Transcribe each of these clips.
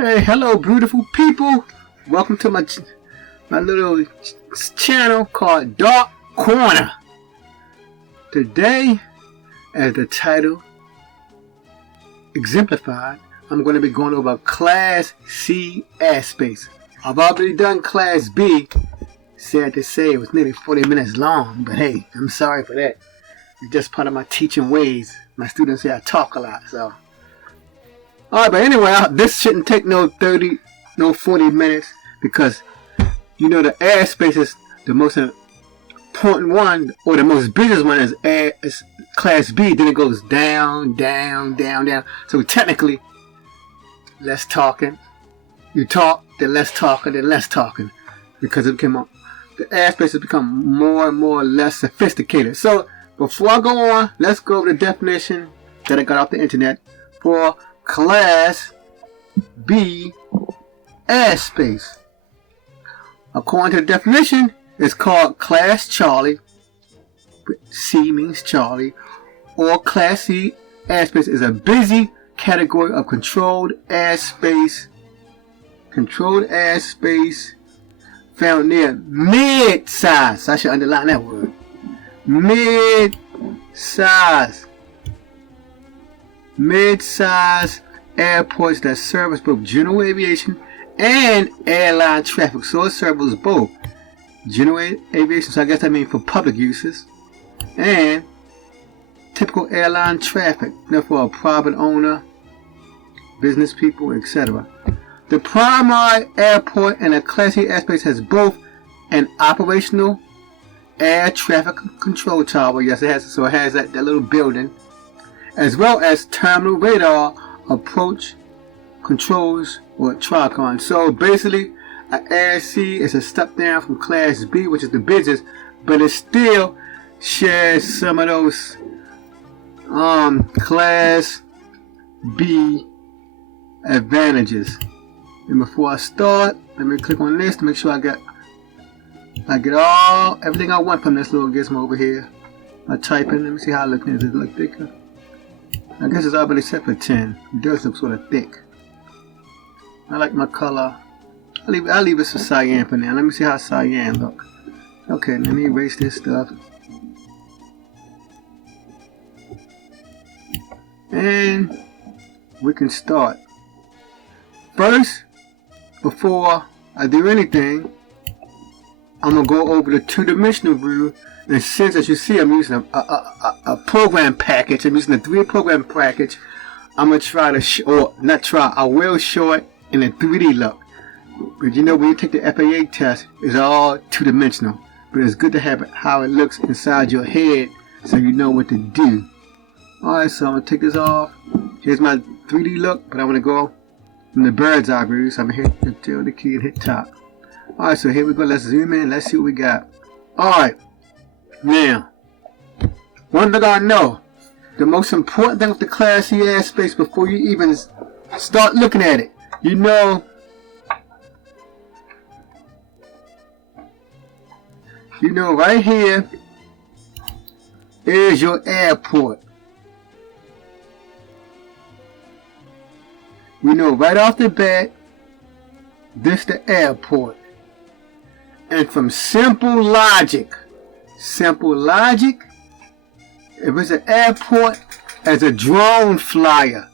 Hey, hello, beautiful people. Welcome to my little channel called Dark Corner. Today, as the title exemplified, I'm going to be going over Class C airspace. I've already done Class B. Sad to say, it was nearly 40 minutes long, but hey, I'm sorry for that. It's just part of my teaching ways. My students say I talk a lot, so. Alright, but anyway, this shouldn't take no 40 minutes because, you know, the airspace is the most important one, or the most business one is Class B. Then it goes down, down, down, down. So technically, less talking. You talk, then less talking, then less talking. Because the airspace has become more and more less sophisticated. So, before I go on, let's go over the definition that I got off the internet for Class B airspace. According to the definition, it's called Class Charlie, C means Charlie, or Class C airspace is a busy category of controlled airspace found near mid-size. I should underline that word. Mid-size airports that service both general aviation and airline traffic. So it serves both general aviation, so I guess that means for public uses, and typical airline traffic, therefore a private owner, business people, etc. The primary airport in a Class C airspace has both an operational air traffic control tower, yes it has, so it has that little building, as well as terminal radar approach controls or Tricon. So basically, an Air C is a step down from Class B, which is the business, but it still shares some of those Class B advantages. And before I start, let me click on this to make sure I get everything I want from this little gizmo over here. I type in, let me see how it looks. Does it look thicker? I guess it's already set for 10. It does look sort of thick. I like my color. I'll leave it for cyan for now. Let me see how cyan look. Okay, let me erase this stuff. And we can start. First, before I do anything, I'm going to go over the two-dimensional view. And since, as you see, I'm using a program package, I'm using a 3D program package, I'm going to try to I will show it in a 3D look. But you know, when you take the FAA test, it's all two-dimensional. But it's good to have it how it looks inside your head so you know what to do. Alright, so I'm going to take this off. Here's my 3D look, but I'm going to go from the bird's eye view. So I'm going to hit the tilde key and hit top. Alright, so here we go. Let's zoom in. Let's see what we got. Alright. Now, one thing I know, the most important thing with the Class C airspace before you even start looking at it, you know right here is your airport. We know right off the bat, this the airport. And from simple logic, if it's an airport, as a drone flyer,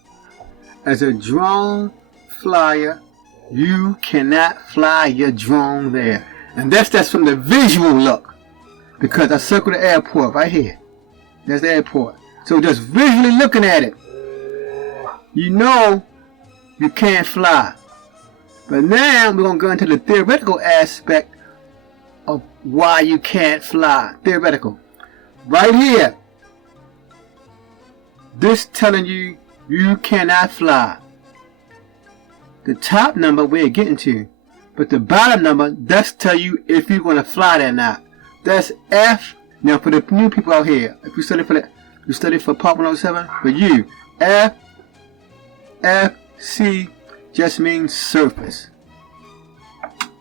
you cannot fly your drone there. And that's from the visual look. Because I circled the airport right here. That's the airport. So just visually looking at it, you know you can't fly. But now we're going to go into the theoretical aspect of why you can't fly. Theoretical. Right here. This telling you you cannot fly. The top number we're getting to. But the bottom number does tell you if you're going to fly there or not. That's F. Now for the new people out here, if you study for Part 107, for you, FC just means surface.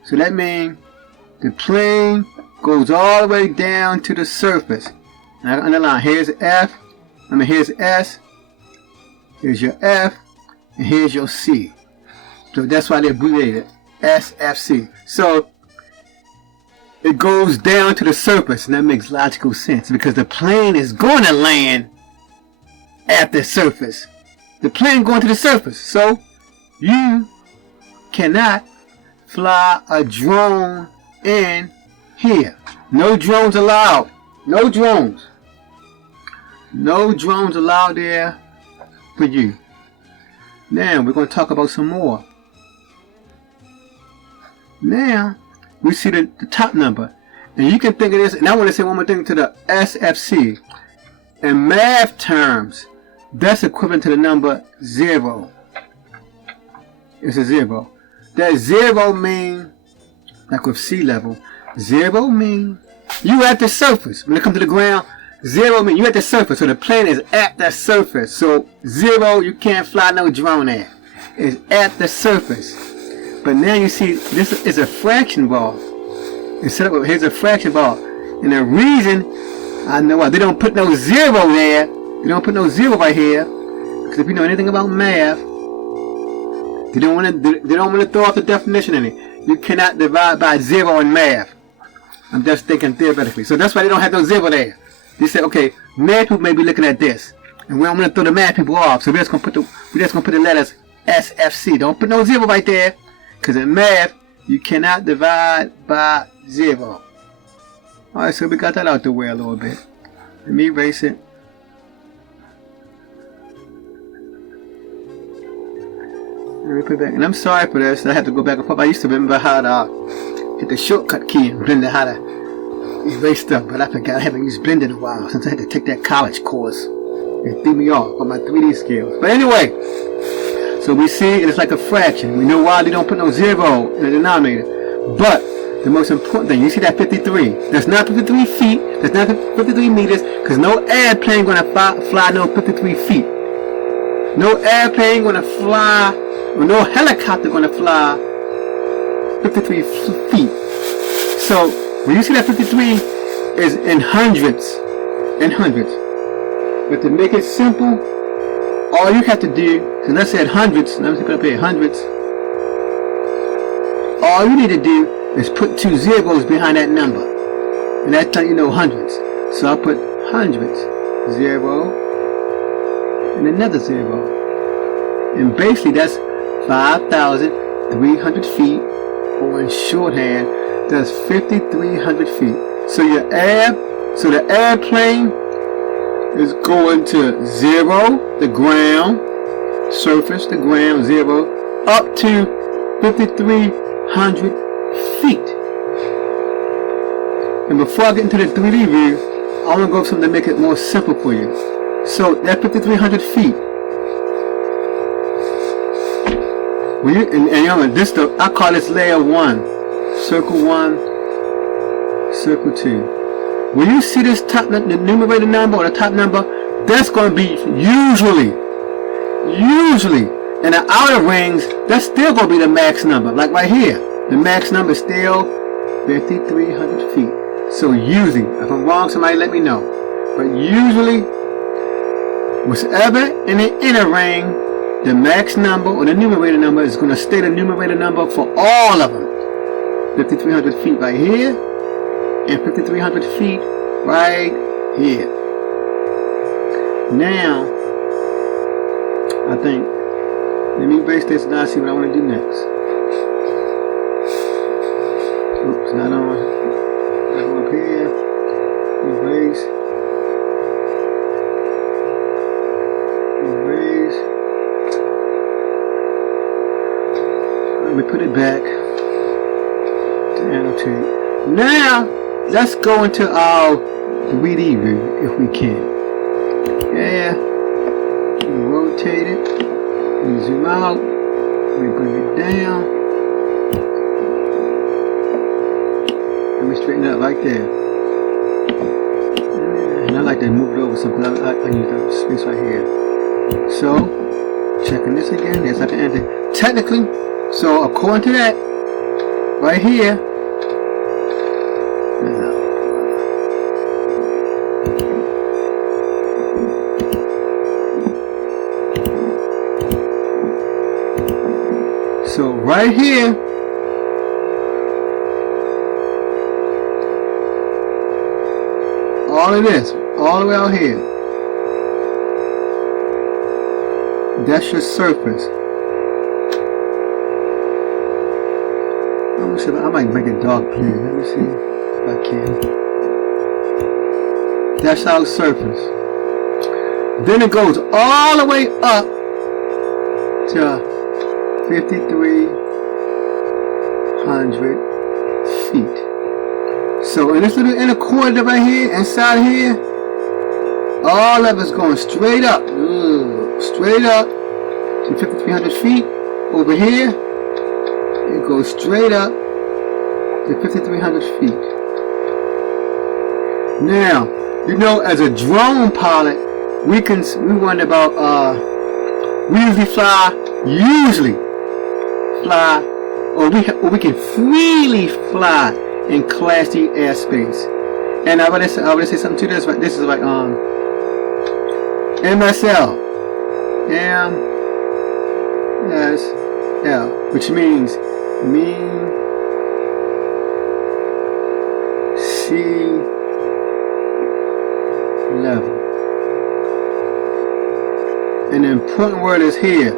So that means the plane goes all the way down to the surface. And I underline, here's F, here's S, here's your F, and here's your C. So that's why they abbreviated SFC. So it goes down to the surface, and that makes logical sense because the plane is going to land at the surface. The plane going to the surface. So you cannot fly a drone in here. No drones allowed. No drones. No drones allowed there for you. Now we're going to talk about some more. Now we see the top number. And you can think of this, and I want to say one more thing to the SFC. In math terms, that's equivalent to the number 0. It's a 0. That 0 means, like with sea level, 0 means you at the surface. When it comes to the ground, 0 means you at the surface. So the plane is at the surface. So 0, you can't fly no drone at. It's at the surface. But now you see, this is a fraction ball. Instead of, here's a fraction ball. And the reason, I know why, they don't put no 0 there. They don't put no 0 right here. Because if you know anything about math, they don't want to throw off the definition in it. You cannot divide by 0 in math. I'm just thinking theoretically. So that's why they don't have no 0 there. They say, okay, math people may be looking at this, and we don't want to throw the math people off. So we're just gonna put the letters SFC. Don't put no 0 right there, because in math you cannot divide by 0. All right, so we got that out the way a little bit. Let me erase it. Let me put it back. And I'm sorry for this. I have to go back and forth. I used to remember how to hit the shortcut key and blend how to erase stuff, but I forgot. I haven't used Blender in a while since I had to take that college course. It threw me off on my 3D skills. But anyway, so we see it's like a fraction. We know why they don't put no 0 in the denominator. But the most important thing, you see that 53. That's not 53 feet. That's not 53 meters. Because no airplane going to fly no 53 feet. No airplane going to fly, or no helicopter going to fly 53 feet. So when you see that 53 is in hundreds. In hundreds. But to make it simple, all you have to do, so let's say at hundreds, let me put up here, hundreds. All you need to do is put 2 zeros behind that number. And that's how you know hundreds. So I'll put hundreds, 0, and another 0. And basically that's 5,300 feet, or in shorthand, that's 5,300 feet. So so the airplane is going to 0, the ground, surface, the ground, 0, up to 5,300 feet. And before I get into the 3D view, I want to go over something to make it more simple for you. So that 5,300 feet, when you, and this stuff, I call this layer 1, circle 1, circle 2. When you see this top, the numerator number or the top number, that's going to be usually, in the outer rings, that's still going to be the max number. Like right here, the max number is still 5,300 feet. So usually, if I'm wrong, somebody let me know. But usually, whatever in the inner ring, the max number or the numerator number is going to stay the numerator number for all of them. 5,300 feet right here, and 5,300 feet right here. Now, I think, let me erase this and I'll see what I want to do next. Oops, not on. Go up here, erase, let me put it back to annotate. Now, let's go into our 3D view if we can. Yeah, we rotate it, we zoom out, we bring it down. Let me straighten it up right there. And I like to move it over some because I use the space right here. So, checking this again, there's like an enter. Technically, so according to that, right here, so right here, all of this, all the way out here, that's your surface. I might make it dark blue. Let me see if I can. That's our surface. Then it goes all the way up to 5,300 feet. So in this little inner corridor right here, inside here, all of it's going straight up. Straight up to 5,300 feet. Over here, it goes straight up to 5,300 feet. Now, you know, as a drone pilot, we wonder about, we usually fly, or we can freely fly in Class D airspace. And I want to say something to this. This is like MSL, MSL, which means mean sea level. And the important word is here,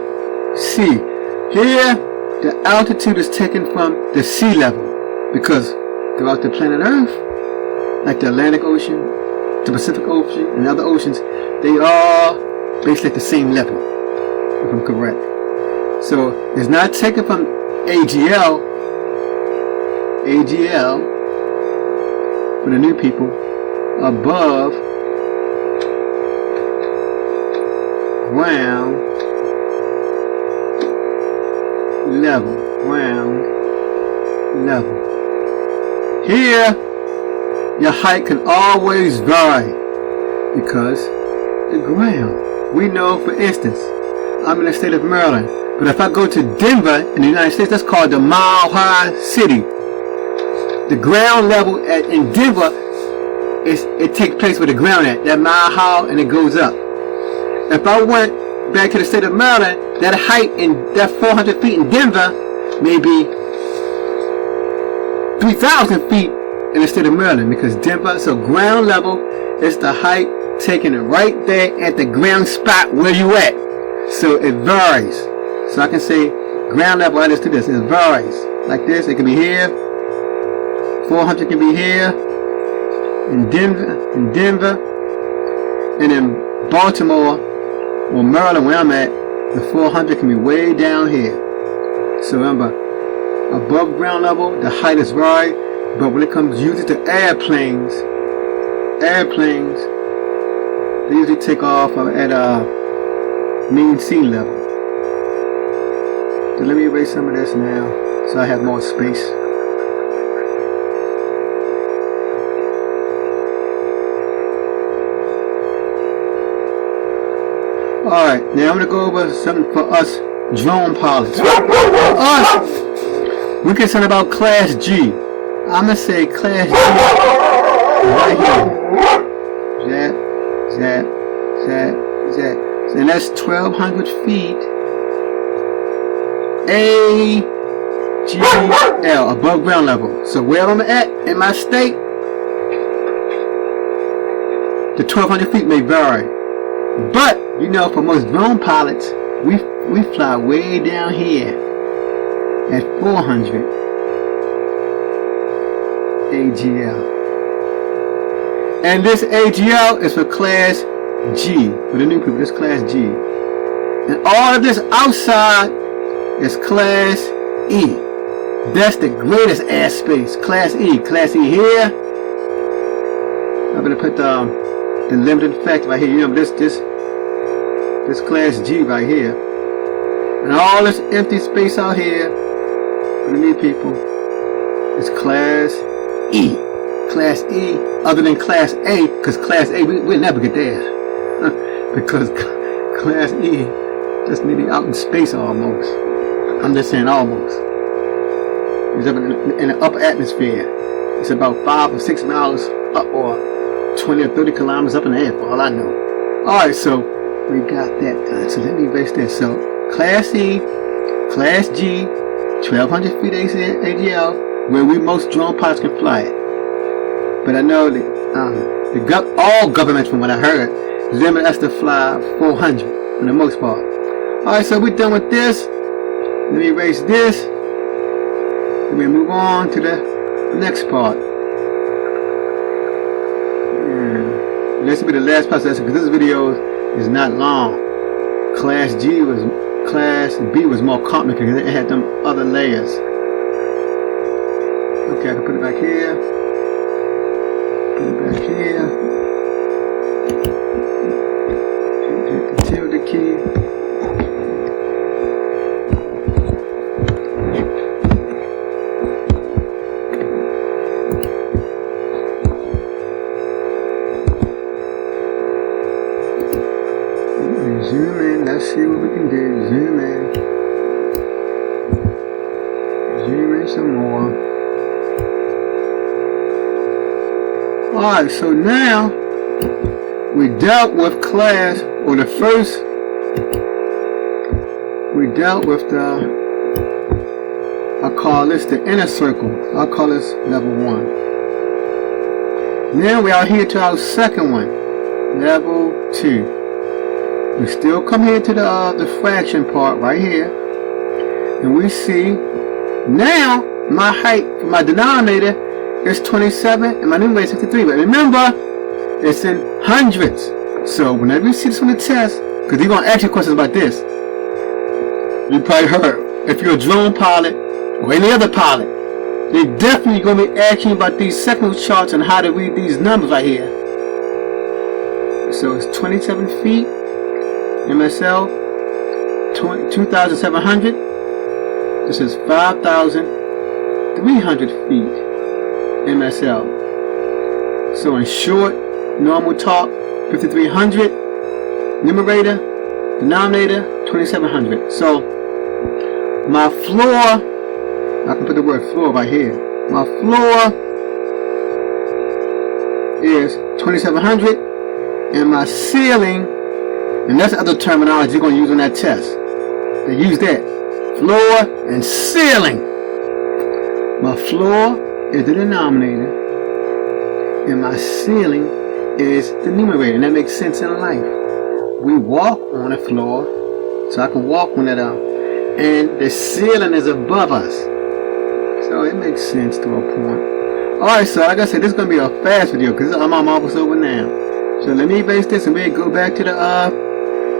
sea. Here, the altitude is taken from the sea level, because throughout the planet Earth, like the Atlantic Ocean, the Pacific Ocean, and other oceans, they are basically at the same level, if I'm correct. So it's not taken from AGL, for the new people, above ground level. Here, your height can always vary because the ground. We know, for instance, I'm in the state of Maryland, but if I go to Denver in the United States, that's called the Mile High City. The ground level in Denver, it takes place where the ground at, that mile high, and it goes up. If I went back to the state of Maryland, that height in that 400 feet in Denver may be 3,000 feet in the state of Maryland, because Denver, so ground level is the height taken right there at the ground spot where you at. So it varies. So I can say ground level, I just do this, it varies. Like this, it can be here, 400 can be here, in Denver, and in Baltimore, or Maryland, where I'm at, the 400 can be way down here. So remember, above ground level, the height is right, but when it comes usually to airplanes, they usually take off at mean sea level. So let me erase some of this now, so I have more space. Alright, now I'm going to go over something for us drone pilots. We're concerned about Class G. I'm going to say Class G right here. Zap. And that's 1,200 feet. AGL, above ground level. So where I'm at in my state, the 1,200 feet may vary. But, you know, for most drone pilots, we fly way down here at 400 AGL. And this AGL is for Class G, for the new people, this Class G. And all of this outside is Class E. That's the greatest airspace, Class E. Class E here. I'm going to put the limiting factor right here. You know, this Class G right here. And all this empty space out here for the new people is Class E. Class E, other than Class A, because Class A, we'll never get there. Because Class E just maybe out in space almost. I'm just saying almost. It's up in the upper atmosphere. It's about 5 or 6 miles up, or 20 or 30 kilometers up in the air, for all I know. Alright, so we got that done. So let me erase this. So Class E, Class G, 1,200 feet AGL, where most drone pilots can fly it. But I know that all governments, from what I heard, limit us to fly 400 for the most part. Alright, so we're done with this. Let me erase this. Let me move on to the next part. This will be the last process because this video is not long. Class B was more complicated because it had them other layers. Okay, I can put it back here. Put it back here. Hit the tilde key. Zoom in, let's see what we can do. Zoom in. Zoom in some more. Alright, so now we dealt with class, or the first, we dealt with the, I'll call this the inner circle. I'll call this level 1. Now we are here to our second one, level 2. We still come here to the fraction part right here, and we see now my height for my denominator is 27 and my numerator is 63. But remember, it's in hundreds. So whenever you see this on the test, because they're gonna ask you questions about this, you probably heard, if you're a drone pilot or any other pilot, they definitely gonna be asking you about these sectional charts and how to read these numbers right here. So it's 27 feet. MSL 2,700. This is 5,300 feet MSL. So in short, normal talk, 5,300. Numerator, denominator, 2,700. So my floor, I can put the word floor right here. My floor is 2,700, and my ceiling. And that's other terminology you're going to use on that test. They use that. Floor and ceiling. My floor is the denominator, and my ceiling is the numerator. And that makes sense in life. We walk on the floor, so I can walk on it up. And the ceiling is above us. So it makes sense to a point. Alright, so like I said, this is going to be a fast video because I'm almost over now. So let me erase this and we'll go back to the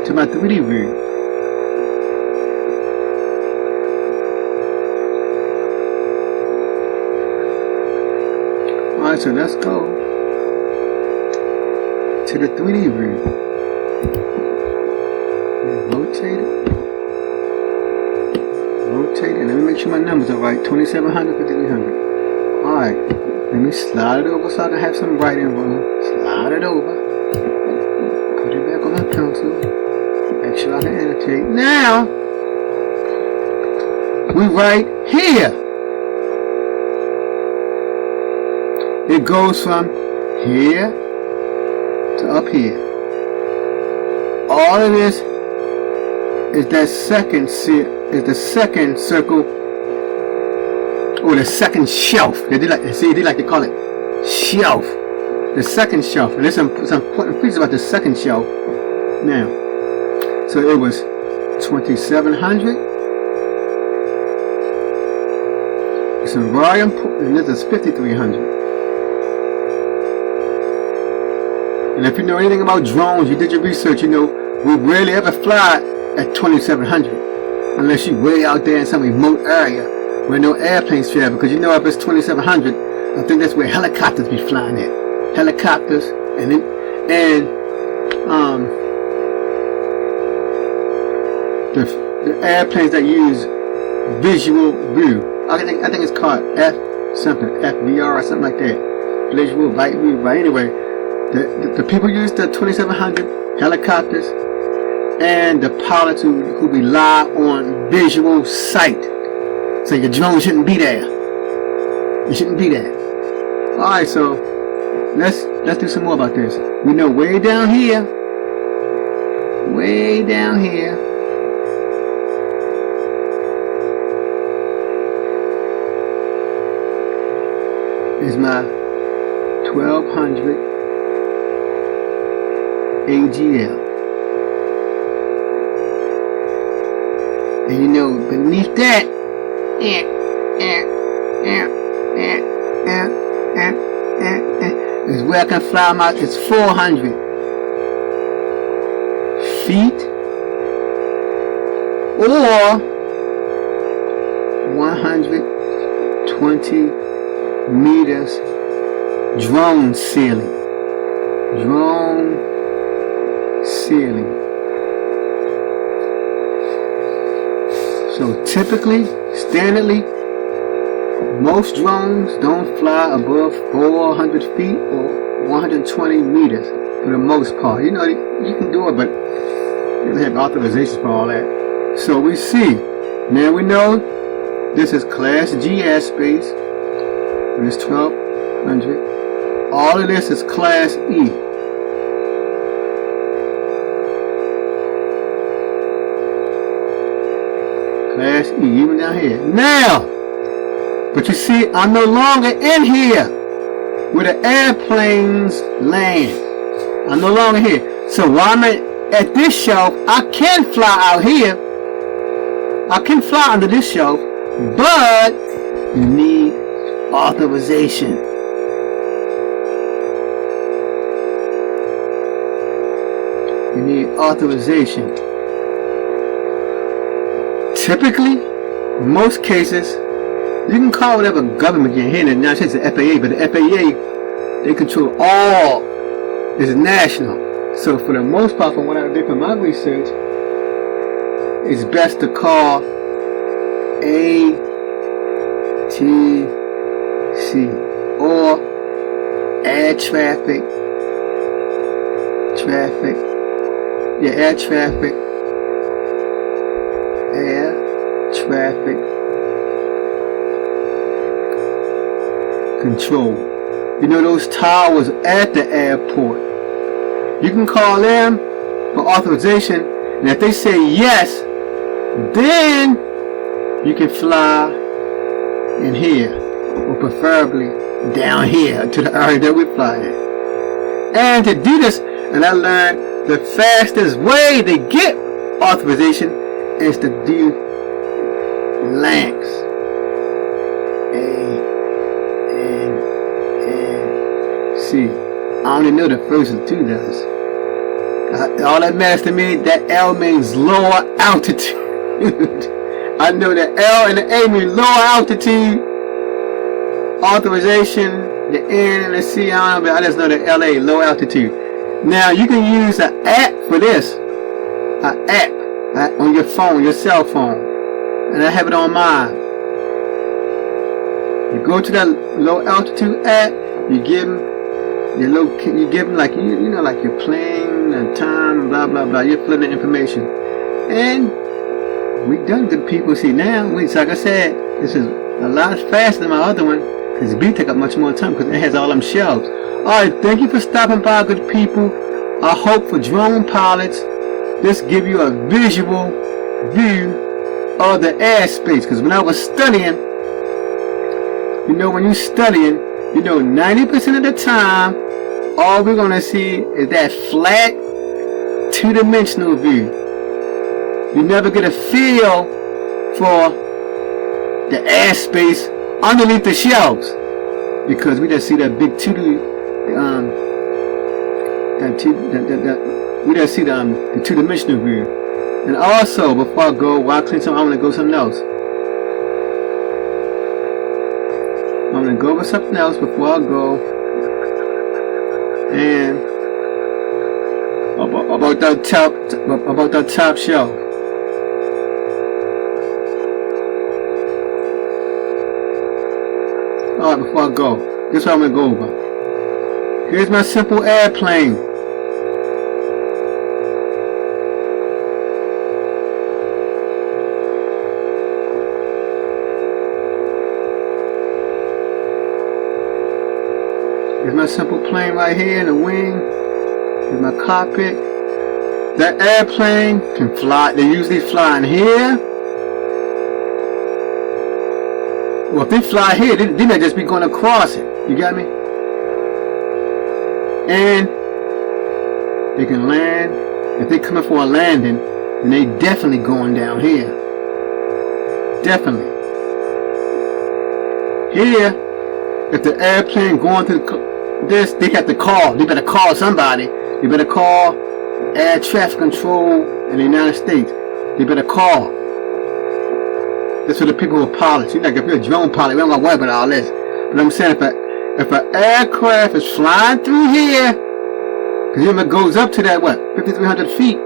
to my 3D view. Alright, so let's go to the 3D view. Rotate it. Rotate it. Let me make sure my numbers are right. 2,700, 5,300. Alright, let me slide it over so I can have some writing room. Slide it over. Put it back on my pencil. Make sure I can annotate. Now, we right here. It goes from here to up here. All of this is that second circle, or the second shelf. They like to call it shelf. The second shelf. And there's some important features about the second shelf. Now, so it was 2,700. It's in volume, and this is 5,300. And if you know anything about drones, you did your research, you know we rarely ever fly at 2,700 unless you're way out there in some remote area where no airplanes fly. Because you know if it's 2,700, I think that's where helicopters be flying at. Helicopters and the airplanes that use visual view. I think it's called FVR or something like that. Visual light view. But anyway, the people use the 2,700 helicopters, and the pilots who rely on visual sight. So your drone shouldn't be there. It shouldn't be there. Alright, so let's do some more about this. We know way down here, is my 1200 AGL. And you know, beneath that, is where I can fly my, it's 400 feet or 120 meters drone ceiling. Drone ceiling. So typically, standardly, most drones don't fly above 400 feet or 120 meters for the most part. You know, you can do it, but you have authorizations for all that. So we see, now we know this is Class G airspace, and it's 1200. All of this is Class E. Class E, even down here. Now, but you see, I'm no longer in here where the airplanes land. I'm no longer here. So while I'm at this shelf, I can fly out here. I can fly under this shelf, but you need authorization. You need authorization. Typically, in most cases, you can call whatever government you're here in the United States, the FAA, but the FAA, they control all, it's national. So for the most part, from what I did for my research, it's best to call ATC or air traffic, air traffic control. You know those towers at the airport, you can call them for authorization, and if they say yes, then you can fly in here, or preferably down here to the area that we fly in. And to do this, and I learned the fastest way to get authorization is to do LANCs. A-N-C. I only know the first two does. All that matters to me, that L means lower altitude. I know the L and the A mean lower altitude. Authorization, the N and the C, I don't know, but I just know the LA, low altitude. Now you can use an app for this. An app on your phone, your cell phone. And I have it on mine. You go to that low altitude app, you give them like you know, like your plane and time, blah blah blah. You're filling the information, and we done good people. See now, like I said, this is a lot faster than my other one because B take up much more time because it has all them shelves. All right, thank you for stopping by, good people. I hope for drone pilots, this give you a visual view of the airspace. Because when I was studying, you know, when you're studying, you know, 90% of the time, all we're going to see is that flat, two-dimensional view. You never get a feel for the airspace underneath the shelves because we just see that big we just see the two-dimensional view. And also, before I go, while I clean something, I want to go something else. I'm going to go over something else before I go. And about that top shelf. Alright, before I go, this is what I'm going to go over. Here's my simple airplane. Here's my simple plane right here in the wing. Here's my cockpit. That airplane can fly. They usually fly in here. Well, if they fly here, they may just be going across it. You got me? And they can land. If they coming for a landing, then they definitely going down here. Definitely. Here, if the airplane going to this, they have to call. They better call somebody. They better call air traffic control in the United States. They better call. That's for the people who are pilots. Like if you're a drone pilot, we don't got to worry about all this. But I'm saying if an aircraft is flying through here, because even it goes up to that 5,300 feet.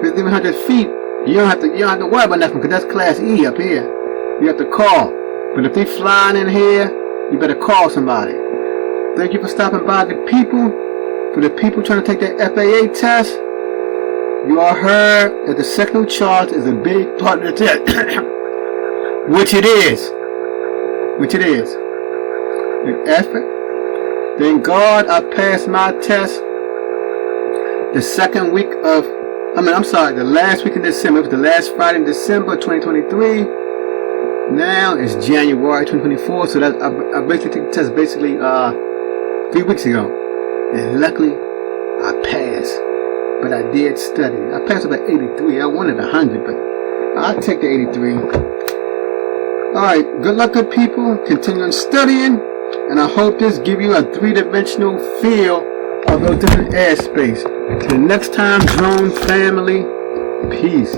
5,300 feet. You don't have to worry about nothing because that's Class E up here. You have to call. But if they flying in here, you better call somebody. Thank you for stopping by, the people. For the people trying to take their FAA test, you all heard that the sectional charge is a big part of the test. Which it is. Which it is. In effort, thank God I passed my test the last week in December. It was the last Friday in December 2023. Now it's January 2024, so that I basically took the test 3 weeks ago. And luckily, I passed. But I did study. I passed about 83. I wanted 100, but I'll take the 83. Alright, good luck, good people. Continue on studying. And I hope this give you a three-dimensional feel of those different airspace. Till next time, drone family, peace.